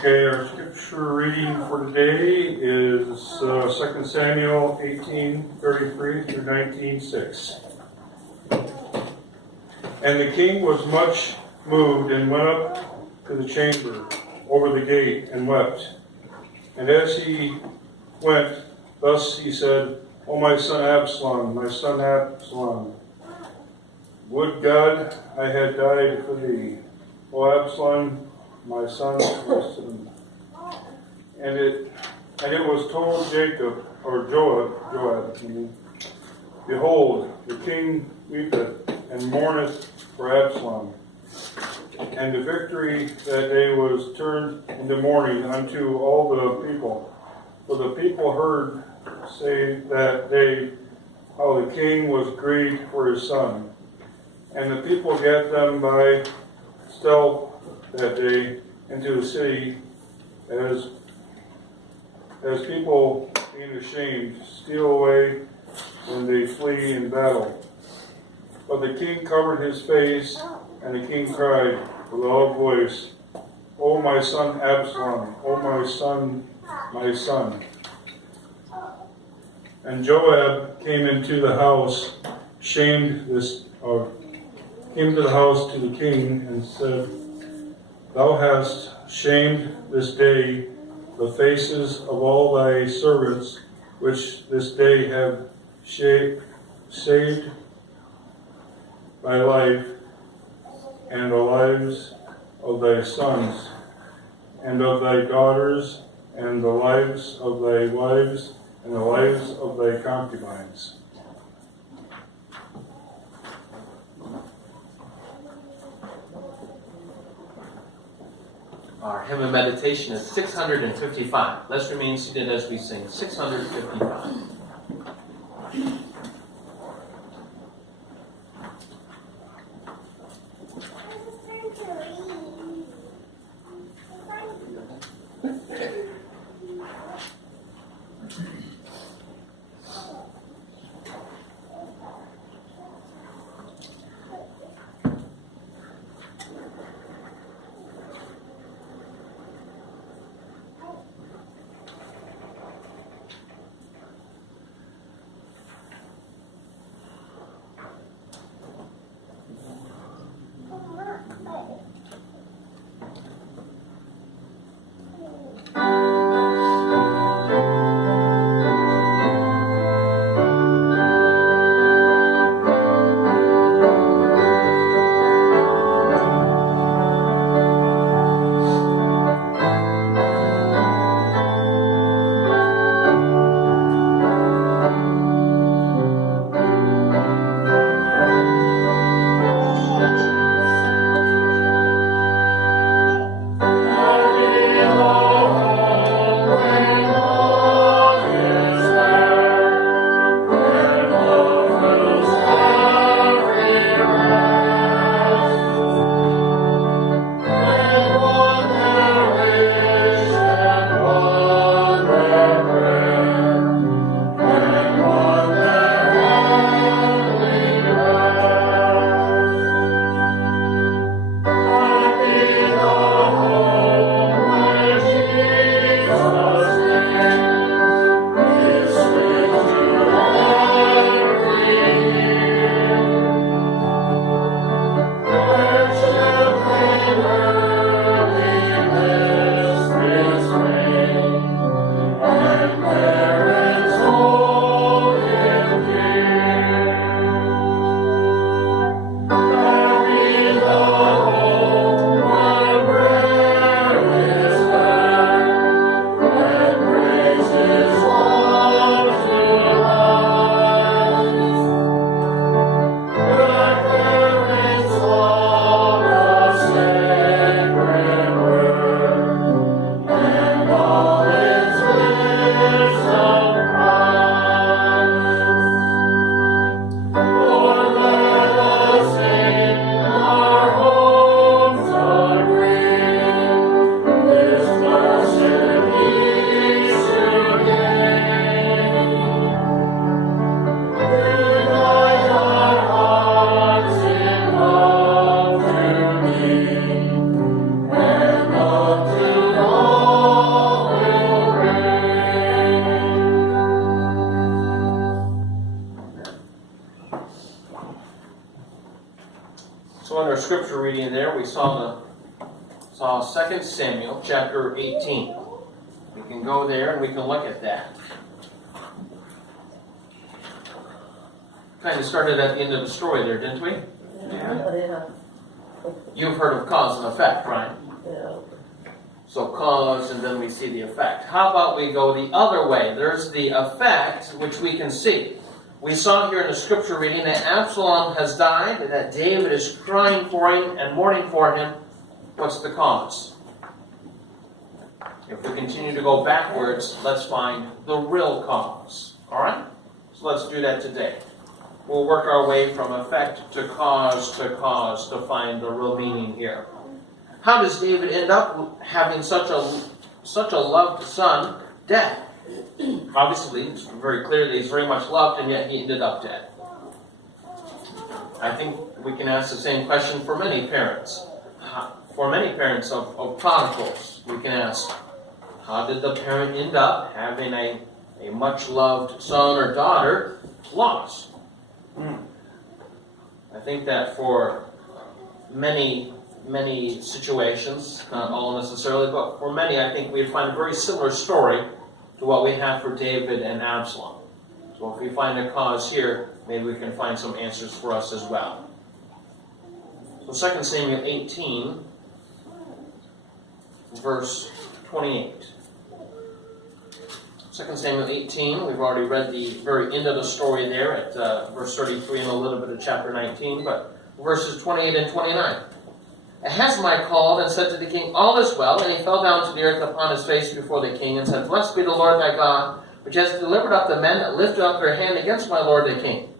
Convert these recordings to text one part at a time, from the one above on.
Okay, our scripture reading for today is 2 Samuel 18:33 through 19:6. And the king was much moved and went up to the chamber over the gate and wept. And as he went, thus he said, O my son Absalom, would God I had died for thee. O Absalom, my son, and it was told Jacob, or Joab, behold, the king weepeth and mourneth for Absalom. And the victory that day was turned into mourning unto all the people. For the people heard say that day how the king was grieved for his son. And the people gat them by stealth that day into the city, as people being ashamed steal away when they flee in battle. But the king covered his face, and the king cried with a loud voice, O my son Absalom, O my son, my son. And Joab came into the house, came to the house to the king, and said, Thou hast shamed this day the faces of all thy servants, which this day have saved thy life, and the lives of thy sons, and of thy daughters, and the lives of thy wives, and the lives of thy concubines. Our hymn of meditation is 655. Let's remain seated as we sing 655. scripture reading there, we saw 2 Samuel chapter 18. We can go there and we can look at that. Kind of started at the end of the story there, didn't we? Yeah. You've heard of cause and effect, right? Yeah. So cause, and then we see the effect. How about we go the other way? There's the effect, which we can see. We saw here in the scripture reading that Absalom has died, and that David is crying for him and mourning for him. What's the cause? If we continue to go backwards, let's find the real cause. All right? So let's do that today. We'll work our way from effect to cause to find the real meaning here. How does David end up having such a loved son dead? Obviously, it's very clear that he's very much loved, and yet he ended up dead. I think we can ask the same question for many parents. For many parents of prodigals, we can ask, how did the parent end up having a much-loved son or daughter lost? I think that for many situations, not all necessarily, but for many, I think we'd find a very similar story to what we have for David and Absalom. So if we find a cause here, maybe we can find some answers for us as well. So 2 Samuel 18, verse 28. 2 Samuel 18, we've already read the very end of the story there at verse 33 and a little bit of chapter 19, but verses 28 and 29. Ahazmai called and said to the king, "All is well," and he fell down to the earth upon his face before the king and said, "Blessed be the Lord thy God, which has delivered up the men that lifted up their hand against my lord the king."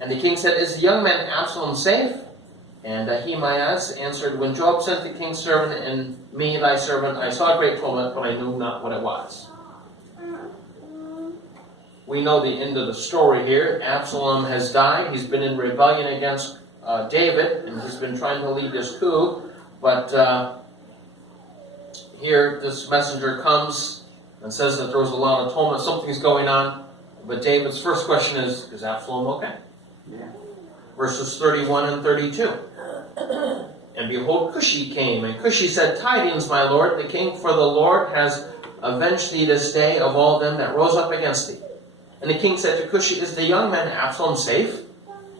And the king said, "Is the young man Absalom safe?" And Ahimaaz answered, "When Joab sent the king's servant and me, thy servant, I saw a great tumult, but I knew not what it was." We know the end of the story here. Absalom has died. He's been in rebellion against David, and he's been trying to lead this coup. But here this messenger comes and says that there was a lot of tumult, something's going on. But David's first question is Absalom okay? Yeah. Verses 31 and 32. And behold, Cushi came, and Cushi said, "Tidings, my lord, the king, for the Lord has avenged thee this day of all them that rose up against thee." And the king said to Cushi, "Is the young man Absalom safe?"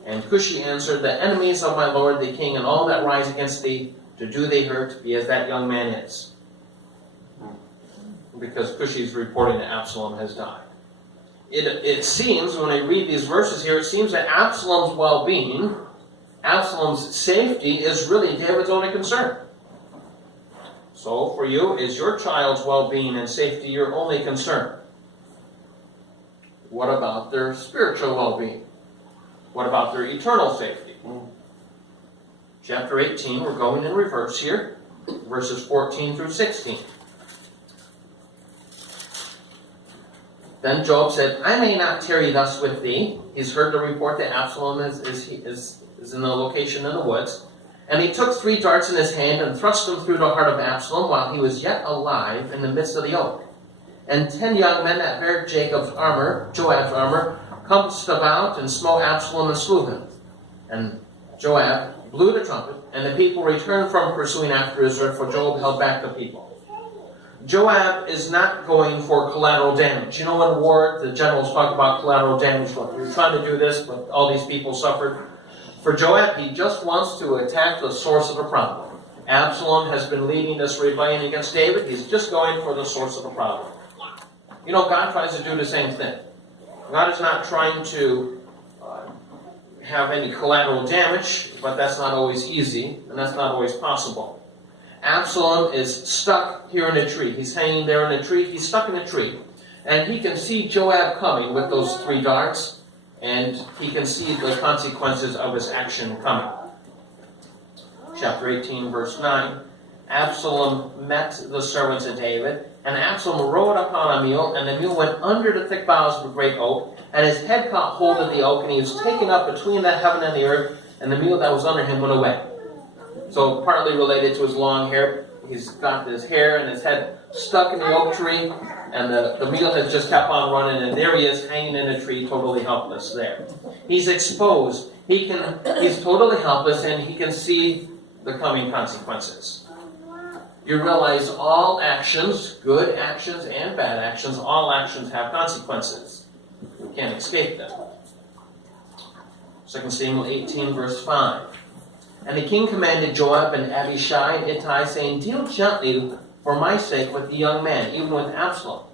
And Cushi answered, "The enemies of my lord the king, and all that rise against thee to do thee hurt, be as that young man is." Because Cushi is reporting that Absalom has died. It seems, when I read these verses here, it seems that Absalom's well-being, Absalom's safety, is really David's only concern. So for you, is your child's well-being and safety your only concern? What about their spiritual well-being? What about their eternal safety? Chapter 18, we're going in reverse here, verses 14 through 16. Then Joab said, "I may not tarry thus with thee." He's heard the report that Absalom is in the location in the woods. And he took 3 darts in his hand and thrust them through the heart of Absalom while he was yet alive in the midst of the oak. And 10 young men that bare Joab's armor, compassed about and smote Absalom and slew him. And Joab blew the trumpet, and the people returned from pursuing after Israel, for Joab held back the people. Joab is not going for collateral damage. You know, in war, the generals talk about collateral damage. Look, you're trying to do this, but all these people suffered. For Joab, he just wants to attack the source of the problem. Absalom has been leading this rebellion against David. He's just going for the source of the problem. You know, God tries to do the same thing. God is not trying to have any collateral damage, but that's not always easy, and that's not always possible. Absalom is stuck here in a tree. He's hanging there in a tree. He's stuck in a tree. And he can see Joab coming with those 3 darts, and he can see the consequences of his action coming. Chapter 18, verse 9. Absalom met the servants of David, and Absalom rode upon a mule, and the mule went under the thick boughs of a great oak, and his head caught hold of the oak, and he was taken up between the heaven and the earth, and the mule that was under him went away. So partly related to his long hair, he's got his hair and his head stuck in the oak tree, and the mule has just kept on running, and there he is hanging in a tree, totally helpless there. He's exposed. He's totally helpless, and he can see the coming consequences. You realize all actions, good actions and bad actions, all actions have consequences. You can't escape them. 2 Samuel 18, verse 5. And the king commanded Joab and Abishai and Ittai, saying, deal gently for my sake with the young man, even with Absalom.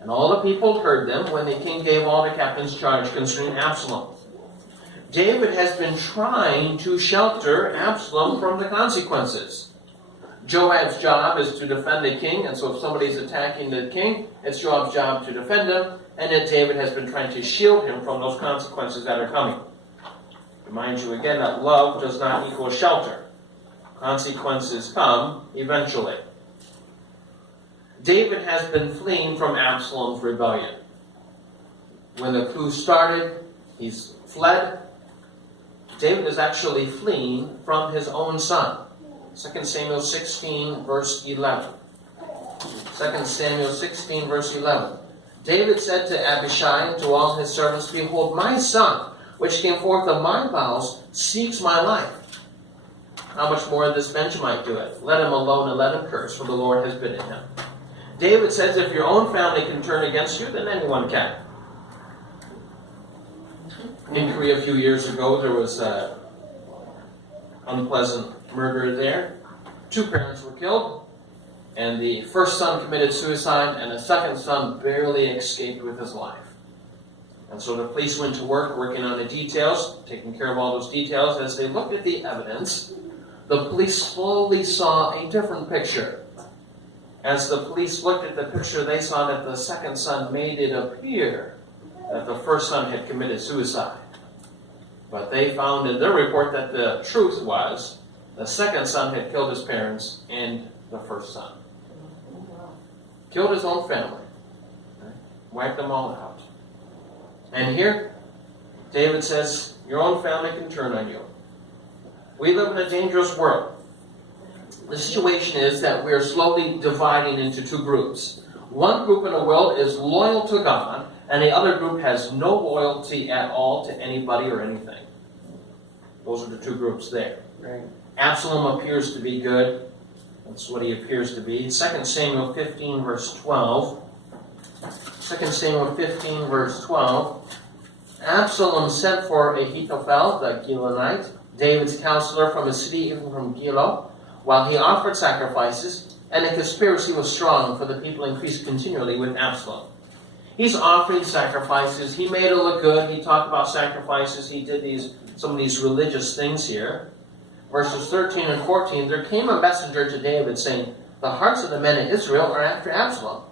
And all the people heard them when the king gave all the captains charge concerning Absalom. David has been trying to shelter Absalom from the consequences. Joab's job is to defend the king, and so if somebody's attacking the king, it's Joab's job to defend him, and yet David has been trying to shield him from those consequences that are coming. Remind you again that love does not equal shelter. Consequences come eventually. David has been fleeing from Absalom's rebellion. When the coup started, he's fled. David is actually fleeing from his own son. 2 Samuel 16, verse 11. 2 Samuel 16, verse 11. David said to Abishai and to all his servants, behold, my son, which came forth of my bowels, seeks my life. How much more this Benjamite doeth? Let him alone and let him curse, for the Lord has bidden him. David says, if your own family can turn against you, then anyone can. In Korea a few years ago, there was an unpleasant murder there. 2 parents were killed, and the first son committed suicide, and the second son barely escaped with his life. And so the police went to work, working on the details, taking care of all those details. As they looked at the evidence, the police slowly saw a different picture. As the police looked at the picture, they saw that the second son made it appear that the first son had committed suicide. But they found in their report that the truth was the second son had killed his parents and the first son. Killed his own family. Wiped them all out. And here, David says, your own family can turn on you. We live in a dangerous world. The situation is that we are slowly dividing into 2 groups. One group in the world is loyal to God, and the other group has no loyalty at all to anybody or anything. Those are the 2 groups there. Right. Absalom appears to be good. That's what he appears to be. 2 Samuel 15, verse 12. 2 Samuel 15, verse 12. Absalom sent for Ahithophel, the Gilonite, David's counselor from his city, even from Gilo, while he offered sacrifices, and the conspiracy was strong, for the people increased continually with Absalom. He's offering sacrifices. He made it look good. He talked about sacrifices. He did some of these religious things here. Verses 13 and 14, there came a messenger to David, saying, the hearts of the men in Israel are after Absalom.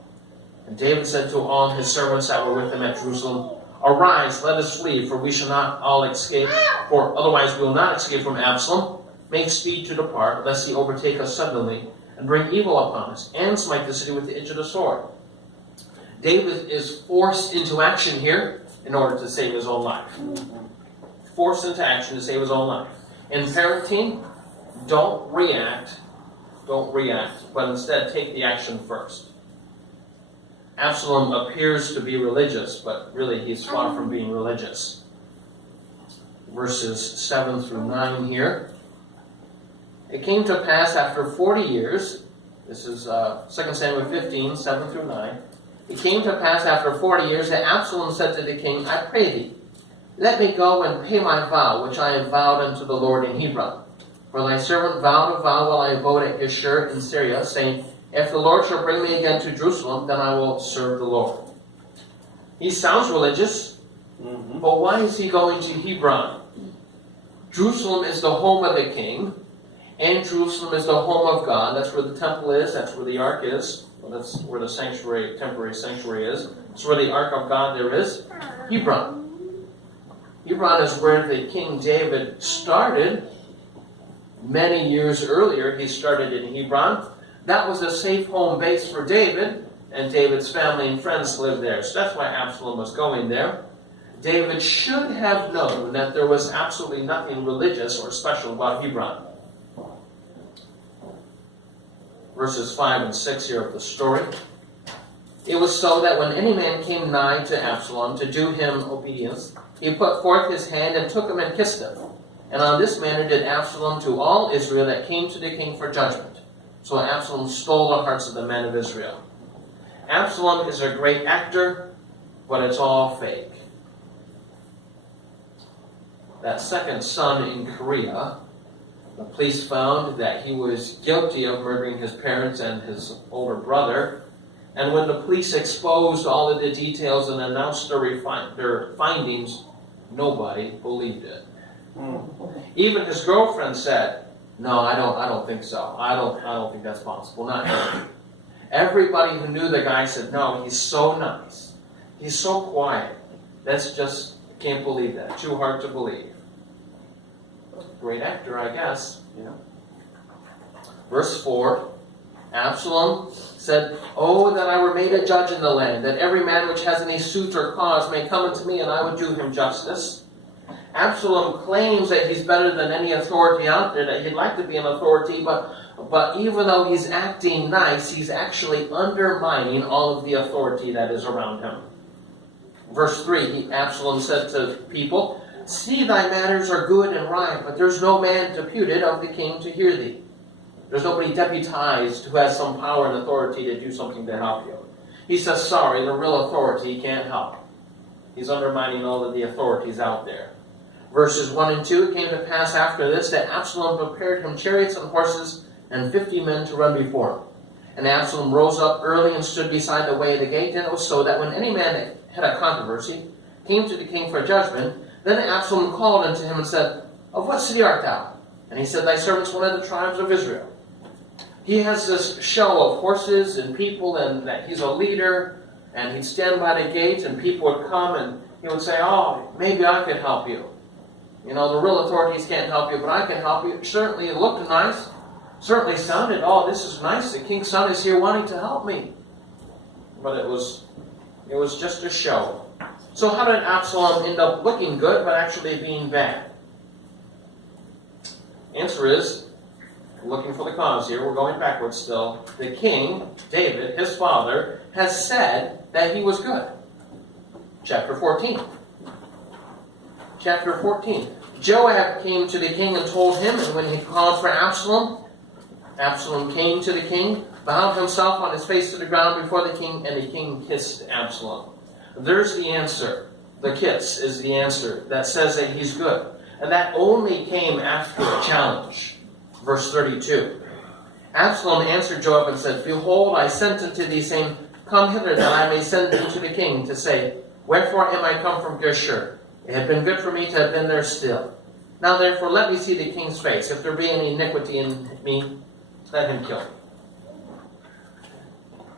And David said to all his servants that were with him at Jerusalem, arise, let us flee, for we shall not all escape, for otherwise we will not escape from Absalom. Make speed to depart, lest he overtake us suddenly, and bring evil upon us, and smite the city with the edge of the sword. David is forced into action here in order to save his own life. Forced into action to save his own life. In parenting, don't react, but instead take the action first. Absalom appears to be religious, but really he's far from being religious. Verses 7 through 9 here. It came to pass after 40 years, this is 2 Samuel 15, 7 through 9. It came to pass after 40 years that Absalom said to the king, I pray thee, let me go and pay my vow, which I have vowed unto the Lord in Hebron. For thy servant vowed a vow while I abode at Geshur in Syria, saying, if the Lord shall bring me again to Jerusalem, then I will serve the Lord. He sounds religious, but why is he going to Hebron? Jerusalem is the home of the king, and Jerusalem is the home of God. That's where the temple is, that's where the ark is. Well, that's where the sanctuary, temporary sanctuary is. That's where the ark of God there is. Hebron. Hebron is where the King David started. Many years earlier, he started in Hebron. That was a safe home base for David, and David's family and friends lived there. So that's why Absalom was going there. David should have known that there was absolutely nothing religious or special about Hebron. Verses 5 and 6 here of the story. It was so that when any man came nigh to Absalom to do him obedience, he put forth his hand and took him and kissed him. And on this manner did Absalom to all Israel that came to the king for judgment. So Absalom stole the hearts of the men of Israel. Absalom is a great actor, but it's all fake. That second son in Korea, the police found that he was guilty of murdering his parents and his older brother. And when the police exposed all of the details and announced their findings, nobody believed it. Even his girlfriend said, "No, I don't think so. I don't think that's possible. Not him." Everybody who knew the guy said, "No, he's so nice. He's so quiet. That's just, can't believe that. Too hard to believe." Great actor, I guess. Verse 4, Absalom said, "Oh, that I were made a judge in the land, that every man which has any suit or cause may come unto me, and I would do him justice." Absalom claims that he's better than any authority out there, that he'd like to be an authority, but even though he's acting nice, he's actually undermining all of the authority that is around him. Verse 3, Absalom said to people, "See, thy matters are good and right, but there's no man deputed of the king to hear thee." There's nobody deputized who has some power and authority to do something to help you. He says, sorry, the real authority can't help. He's undermining all of the authorities out there. Verses 1 and 2, it came to pass after this that Absalom prepared him chariots and horses and 50 men to run before him. And Absalom rose up early and stood beside the way of the gate. And it was so that when any man that had a controversy came to the king for judgment, then Absalom called unto him and said, "Of what city art thou?" And he said, "Thy servant's one of the tribes of Israel." He has this show of horses and people and that he's a leader, and he'd stand by the gate and people would come and he would say, "Oh, maybe I could help you. You know, the real authorities can't help you, but I can help you." Certainly it looked nice. Certainly sounded, "Oh, this is nice. The king's son is here wanting to help me." But it was just a show. So how did Absalom end up looking good but actually being bad? Answer is, looking for the cause here, we're going backwards still. The king, David, his father, has said that he was good. Chapter 14. Chapter 14. Joab came to the king and told him, and when he called for Absalom, Absalom came to the king, bowed himself on his face to the ground before the king, and the king kissed Absalom. There's the answer. The kiss is the answer that says that he's good. And that only came after a challenge. Verse 32. Absalom answered Joab and said, "Behold, I sent unto thee, saying, Come hither, that I may send thee to the king, to say, Wherefore am I come from Geshur? It had been good for me to have been there still. Now therefore let me see the king's face. If there be any iniquity in me, let him kill me."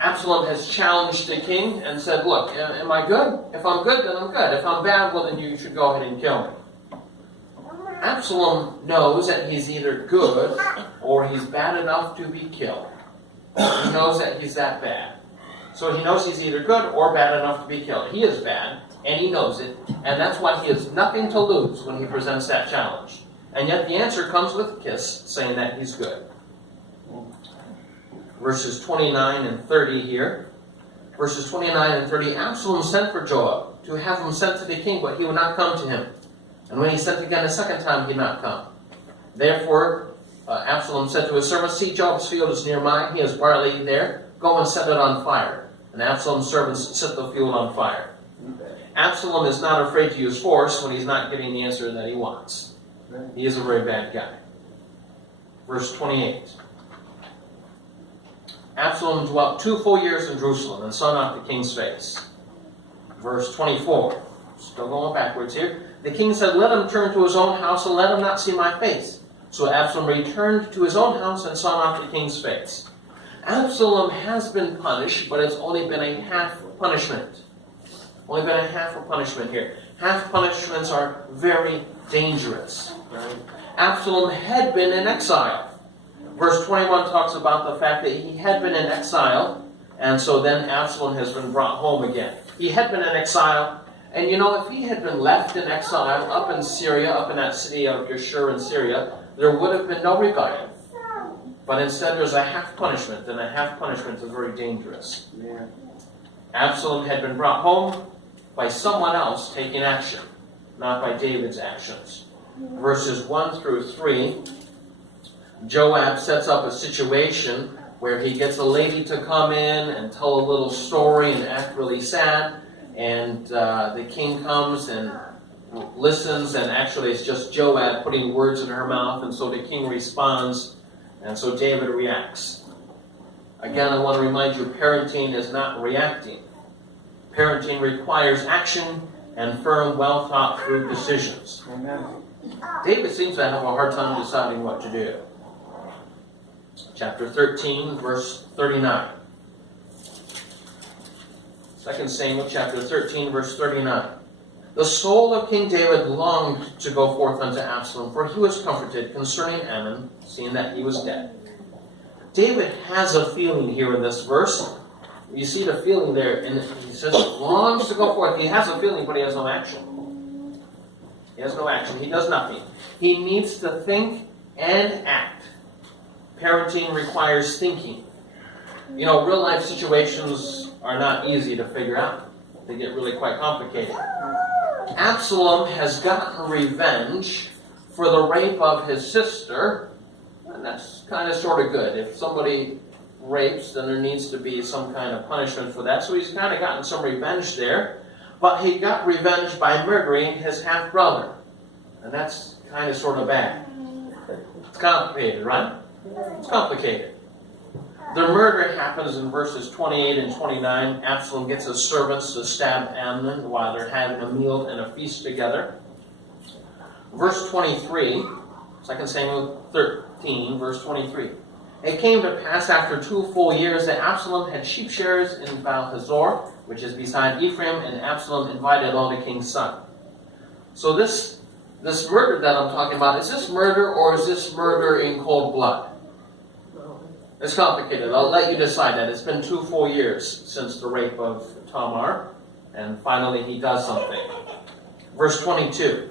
Absalom has challenged the king and said, "Look, am I good? If I'm good, then I'm good. If I'm bad, well then you should go ahead and kill me." Absalom knows that he's either good or he's bad enough to be killed. He knows that he's that bad. So he knows he's either good or bad enough to be killed. He is bad, and he knows it, and that's why he has nothing to lose when he presents that challenge. And yet the answer comes with a kiss, saying that he's good. Verses 29 and 30 here. Verses 29 and 30, Absalom sent for Joab to have him sent to the king, but he would not come to him. And when he sent again a second time, he did not come. Therefore, Absalom said to his servant, "See, Joab's field is near mine. He has barley there. Go and set it on fire." And Absalom's servants set the field on fire. Absalom is not afraid to use force when he's not getting the answer that he wants. He is a very bad guy. Verse 28. Absalom dwelt 2 full years in Jerusalem and saw not the king's face. Verse 24. Still going backwards here. The king said, "Let him turn to his own house and let him not see my face." So Absalom returned to his own house and saw not the king's face. Absalom has been punished, but it's only been a half punishment. Only been a half a punishment here. Half punishments are very dangerous. Absalom had been in exile. Verse 21 talks about the fact that he had been in exile, and so then Absalom has been brought home again. He had been in exile, and you know, if he had been left in exile up in Syria, up in that city of Geshur in Syria, there would have been no rebellion. But instead there's a half punishment, and a half punishment is very dangerous. Yeah. Absalom had been brought home by someone else taking action, not by David's actions. verses 1 through 3, Joab sets up a situation where he gets a lady to come in and tell a little story and act really sad, and the king comes and listens, and actually it's just Joab putting words in her mouth, and so the king responds, and so David reacts. Again, I want to remind you, parenting is not reacting. Parenting requires action and firm, well-thought-through decisions. Amen. David seems to have a hard time deciding what to do. Chapter 13, verse 39. 2 Samuel chapter 13, verse 39. The soul of King David longed to go forth unto Absalom, for he was comforted concerning Ammon, seeing that he was dead. David has a feeling here in this verse. You see the feeling there, and he says he longs to go forth. He has a feeling, but he has no action. He has no action. He does nothing. He needs to think and act. Parenting requires thinking. You know, real life situations are not easy to figure out. They get really quite complicated. Absalom has gotten revenge for the rape of his sister, and that's kind of sort of good. If somebody rapes, then there needs to be some kind of punishment for that. So he's kind of gotten some revenge there. But he got revenge by murdering his half-brother. And that's kind of sort of bad. It's complicated, right? It's complicated. The murder happens in verses 28 and 29. Absalom gets his servants to stab Amnon while they're having a meal and a feast together. Verse 23, 2 Samuel 13, verse 23. It came to pass after 2 full years that Absalom had sheep shearers in Baal-Hazor, which is beside Ephraim, and Absalom invited all the king's sons. So this murder that I'm talking about, is this murder or is this murder in cold blood? It's complicated. I'll let you decide that. It's been 2 full years since the rape of Tamar, and finally he does something. Verse 22.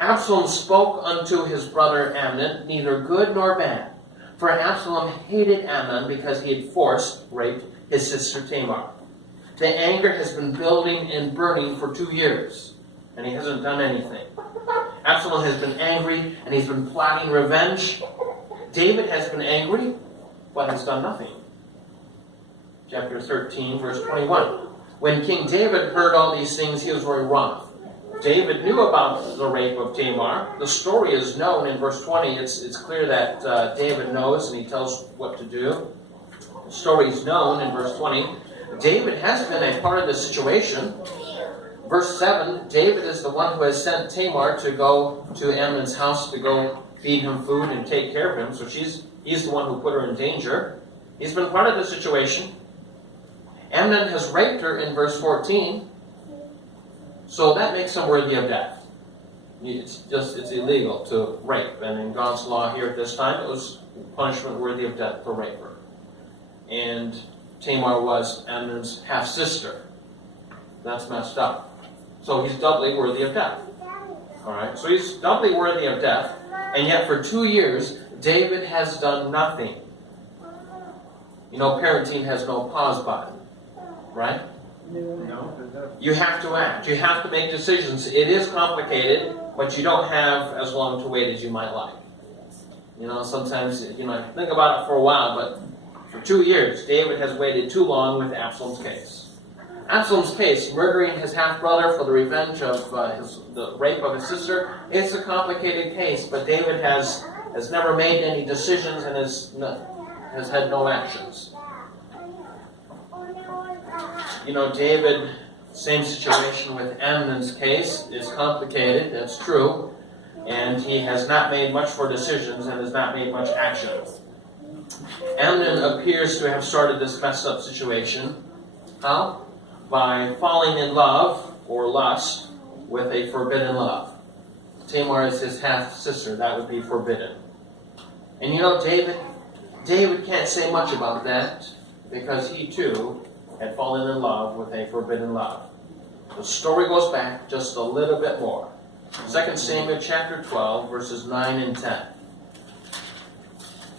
Absalom spoke unto his brother Amnon, neither good nor bad. For Absalom hated Amnon because he had raped his sister Tamar. The anger has been building and burning for 2 years, and he hasn't done anything. Absalom has been angry, and he's been plotting revenge. David has been angry, but has done nothing. Chapter 13, verse 21. When King David heard all these things, he was very wroth. David knew about the rape of Tamar. The story is known in verse 20. It's clear that David knows, and he tells what to do. The story is known in verse 20. David has been a part of the situation. Verse 7, David is the one who has sent Tamar to go to Amnon's house to go feed him food and take care of him. So he's the one who put her in danger. He's been part of the situation. Amnon has raped her in verse 14. So that makes him worthy of death. It's illegal to rape. And in God's law here at this time, it was punishment worthy of death for raper. And Tamar was Amnon's half-sister. That's messed up. So he's doubly worthy of death. Alright, so he's doubly worthy of death. And yet for 2 years, David has done nothing. You know, parenting has no pause button. Right? No. You have to act. You have to make decisions. It is complicated, but you don't have as long to wait as you might like. You know, sometimes, think about it for a while, but for 2 years, David has waited too long with Absalom's case. Absalom's case, murdering his half-brother for the revenge of the rape of his sister, it's a complicated case, but David has never made any decisions and has had no actions. You know, David, same situation with Amnon's case, is complicated, that's true, and he has not made much for decisions and has not made much action. Amnon appears to have started this messed up situation. How? By falling in love, or lust, with a forbidden love. Tamar is his half-sister, that would be forbidden. And you know, David can't say much about that, because he too had fallen in love with a forbidden love. The story goes back just a little bit more. 2 Samuel chapter 12, verses 9 and 10.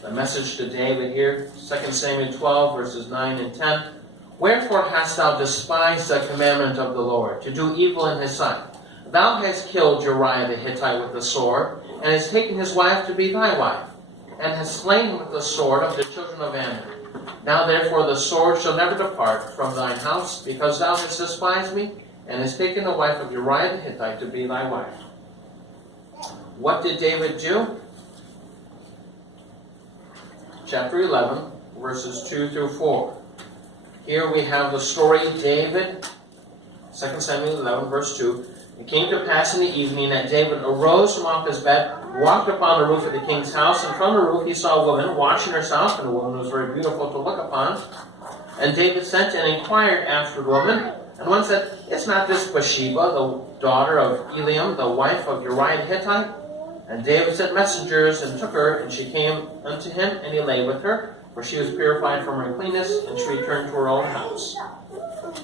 The message to David here, 2 Samuel 12, verses 9 and 10. Wherefore hast thou despised the commandment of the Lord, to do evil in his sight? Thou hast killed Uriah the Hittite with the sword, and has taken his wife to be thy wife, and has slain with the sword of the children of Ammon. Now therefore the sword shall never depart from thine house, because thou hast despised me, and hast taken the wife of Uriah the Hittite to be thy wife. What did David do? Chapter 11, verses 2 through 4. Here we have the story of David, 2 Samuel 11, verse 2. It came to pass in the evening that David arose from off his bed, walked upon the roof of the king's house, and from the roof he saw a woman washing herself, and the woman was very beautiful to look upon. And David sent and inquired after the woman, and one said, Is not this Bathsheba, the daughter of Eliam, the wife of Uriah the Hittite? And David sent messengers and took her, and she came unto him, and he lay with her, for she was purified from her cleanness, and she returned to her own house.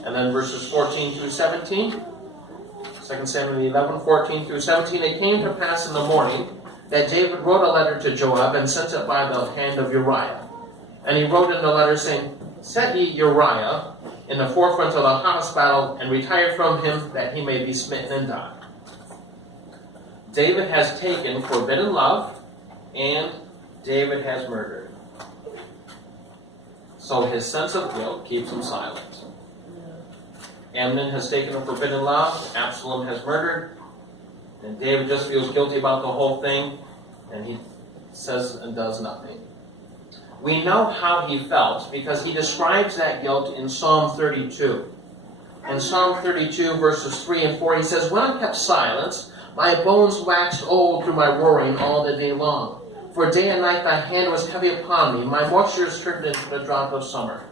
And then verses 14 through 17, 2 Samuel 11, 14 through 17, it came to pass in the morning that David wrote a letter to Joab, and sent it by the hand of Uriah. And he wrote in the letter, saying, Set ye Uriah in the forefront of the hottest battle, and retire from him, that he may be smitten and die. David has taken forbidden love, and David has murdered. So his sense of guilt keeps him silent. Amnon has taken a forbidden love, Absalom has murdered, and David just feels guilty about the whole thing, and he says and does nothing. We know how he felt because he describes that guilt in Psalm 32. In Psalm 32, verses 3 and 4, he says, When I kept silence, my bones waxed old through my roaring all the day long. For day and night thy hand was heavy upon me. My moisture is turned into the drought of summer.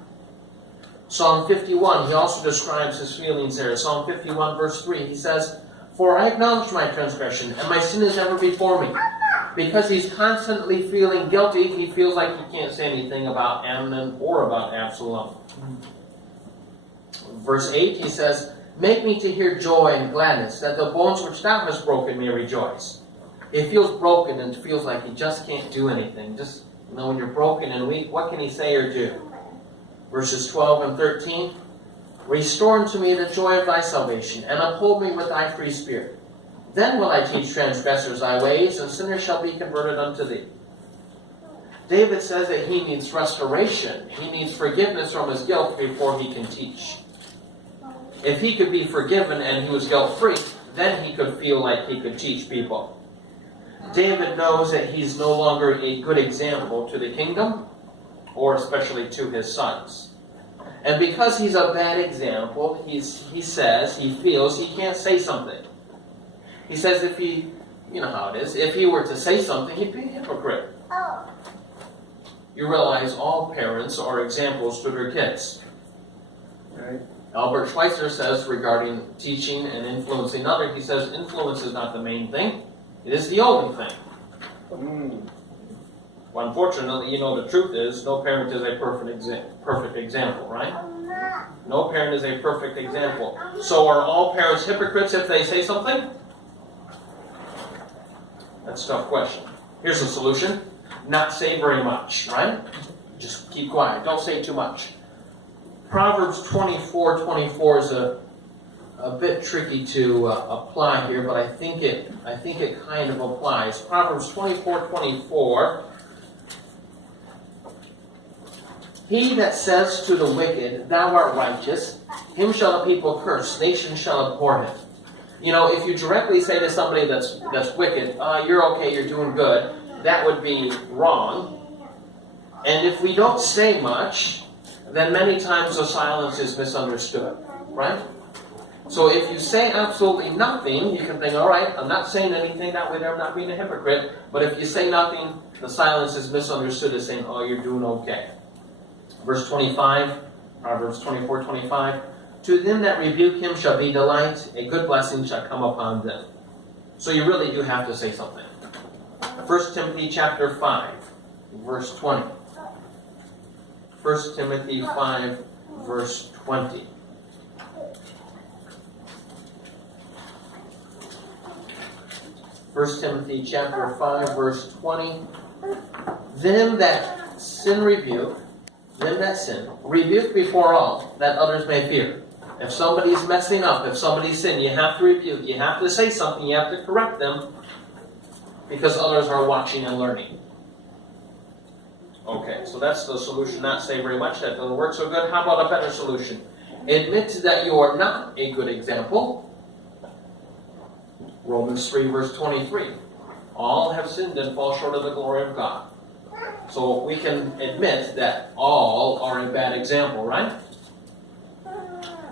Psalm 51, he also describes his feelings there. Psalm 51, verse 3, he says, For I acknowledge my transgression, and my sin is ever before me. Because he's constantly feeling guilty, he feels like he can't say anything about Amnon or about Absalom. Verse 8, he says, Make me to hear joy and gladness, that the bones which thou hast broken may rejoice. He feels broken and feels like he just can't do anything. Just, when you're broken and weak, what can he say or do? Verses 12 and 13, Restore unto me the joy of thy salvation, and uphold me with thy free spirit. Then will I teach transgressors thy ways, and sinners shall be converted unto thee. David says that he needs restoration. He needs forgiveness from his guilt before he can teach. If he could be forgiven and he was guilt-free, then he could feel like he could teach people. David knows that he's no longer a good example to the kingdom, or especially to his sons. And because he's a bad example, he feels he can't say something. He says if he, you know how it is, if he were to say something, he'd be a hypocrite. You realize all parents are examples to their kids. Right? Albert Schweitzer says regarding teaching and influencing others, he says influence is not the main thing, it is the only thing. Well, unfortunately, the truth is, no parent is a perfect example, right? No parent is a perfect example. So are all parents hypocrites if they say something? That's a tough question. Here's the solution. Not say very much, right? Just keep quiet. Don't say too much. Proverbs 24:24 is a bit tricky to apply here, but I think it kind of applies. Proverbs 24:24. He that says to the wicked, Thou art righteous, him shall the people curse, nations shall abhor him. If you directly say to somebody that's wicked, you're okay, you're doing good, that would be wrong. And if we don't say much, then many times the silence is misunderstood, right? So if you say absolutely nothing, you can think, all right, I'm not saying anything, that way I'm not being a hypocrite. But if you say nothing, the silence is misunderstood as saying, oh, you're doing okay. Verse 25, Proverbs 24:25, To them that rebuke him shall be delight, a good blessing shall come upon them. So you really do have to say something. 1 Timothy chapter 5, verse 20. 1 Timothy 5, verse 20. First Timothy chapter 5, verse 20. Them that sin, rebuke before all, that others may fear. If somebody's messing up, if somebody's sinning, you have to rebuke, you have to say something, you have to correct them. because others are watching and learning. Okay, so that's the solution. Not say very much. That doesn't work so good. How about a better solution? Admit that you are not a good example. Romans 3 verse 23. All have sinned and fall short of the glory of God. So we can admit that all are a bad example, right?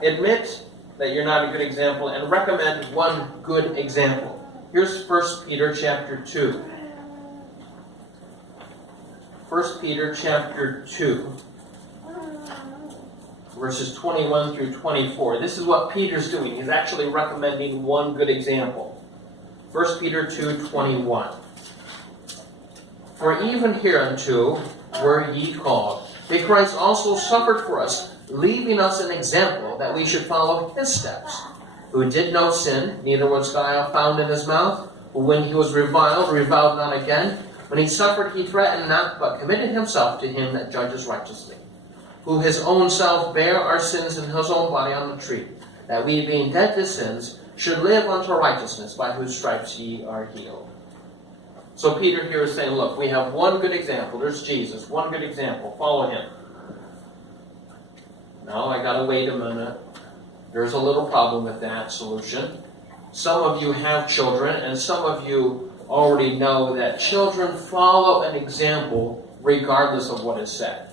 Admit that you're not a good example and recommend one good example. Here's 1 Peter chapter 2. 1 Peter chapter 2, verses 21 through 24. This is what Peter's doing. He's actually recommending one good example. 1 Peter 2:21. For even hereunto were ye called, because Christ also suffered for us, leaving us an example that we should follow his steps, who did no sin, neither was guile found in his mouth, who when he was reviled not again. When he suffered, he threatened not, but committed himself to him that judges righteously, who his own self bare our sins in his own body on the tree, that we, being dead to sins, should live unto righteousness, by whose stripes ye are healed. So Peter here is saying, look, we have one good example. There's Jesus, one good example. Follow him. Now I gotta wait a minute. There's a little problem with that solution. Some of you have children, and some of you already know that children follow an example regardless of what is said.